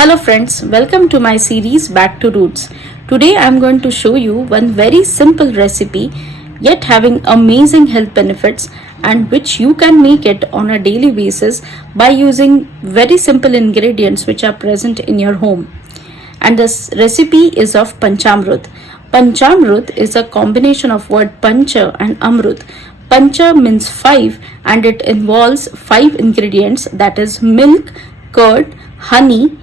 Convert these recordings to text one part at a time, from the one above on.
Hello friends, welcome to my series Back to Roots. Today I am going to show you one very simple recipe yet having amazing health benefits and which you can make it on a daily basis by using very simple ingredients which are present in your home. And this recipe is of Panchamrut. Panchamrut is a combination of word Pancha and Amrut. Pancha means 5 and it involves 5 ingredients, that is milk, curd, honey,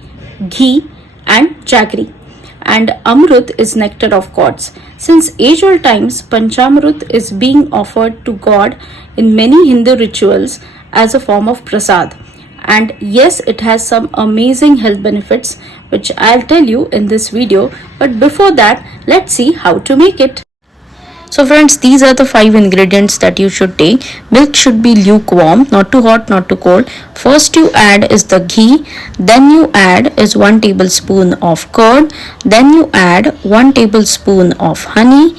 ghee and jaggery. And Amrut is nectar of gods. Since age-old times, Panchamrut is being offered to God in many Hindu rituals as a form of Prasad. And yes, it has some amazing health benefits which I'll tell you in this video. But before that, let's see how to make it. So friends, these are the 5 ingredients that you should take. Milk should be lukewarm, not too hot, not too cold. First you add is the ghee, then you add is 1 tablespoon of curd, then you add 1 tablespoon of honey,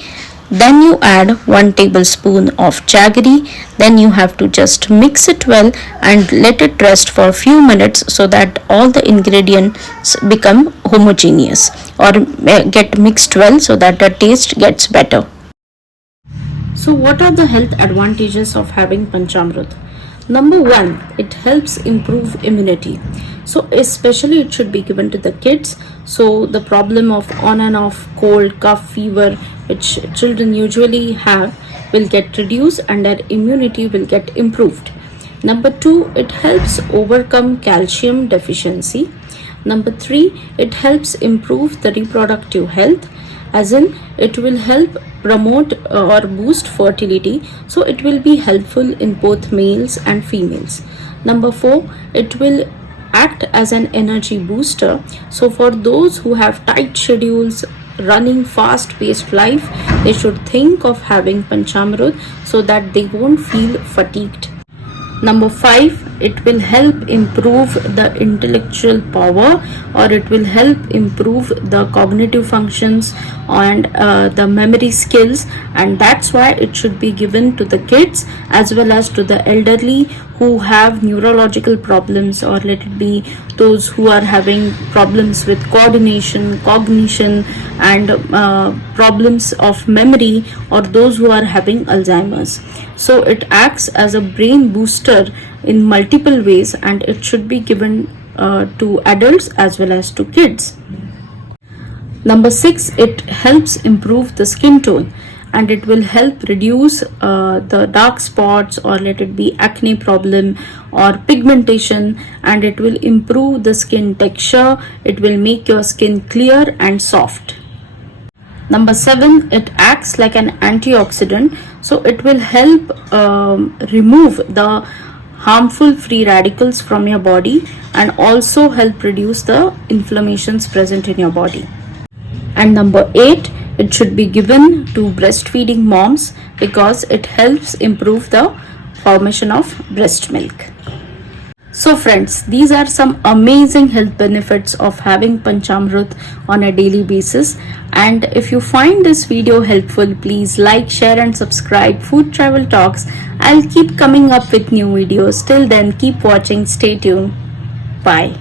then you add 1 tablespoon of jaggery. Then you have to just mix it well and let it rest for a few minutes so that all the ingredients become homogeneous or get mixed well so that the taste gets better. So what are the health advantages of having Panchamrut? Number 1, it helps improve immunity. So especially it should be given to the kids. So the problem of on and off cold, cough, fever which children usually have will get reduced and their immunity will get improved. Number 2, it helps overcome calcium deficiency. Number 3, it helps improve the reproductive health, as in it will help promote or boost fertility, so it will be helpful in both males and females. Number 4, it will act as an energy booster. So for those who have tight schedules, running fast-paced life, they should think of having Panchamrut so that they won't feel fatigued. Number 5, it will help improve the intellectual power, or it will help improve the cognitive functions and the memory skills, and that's why it should be given to the kids as well as to the elderly who have neurological problems, or let it be those who are having problems with coordination, cognition and problems of memory, or those who are having Alzheimer's. So it acts as a brain booster in multiple ways and it should be given to adults as well as to kids. Number 6, it helps improve the skin tone and it will help reduce the dark spots, or let it be acne problem or pigmentation, and it will improve the skin texture. It will make your skin clear and soft. Number 7, it acts like an antioxidant, so it will help remove the harmful free radicals from your body and also help reduce the inflammations present in your body. And number 8, it should be given to breastfeeding moms because it helps improve the formation of breast milk. So friends, these are some amazing health benefits of having Panchamrut on a daily basis. And if you find this video helpful, please like, share and subscribe Food Travel Talks. I'll keep coming up with new videos. Till then, keep watching. Stay tuned. Bye.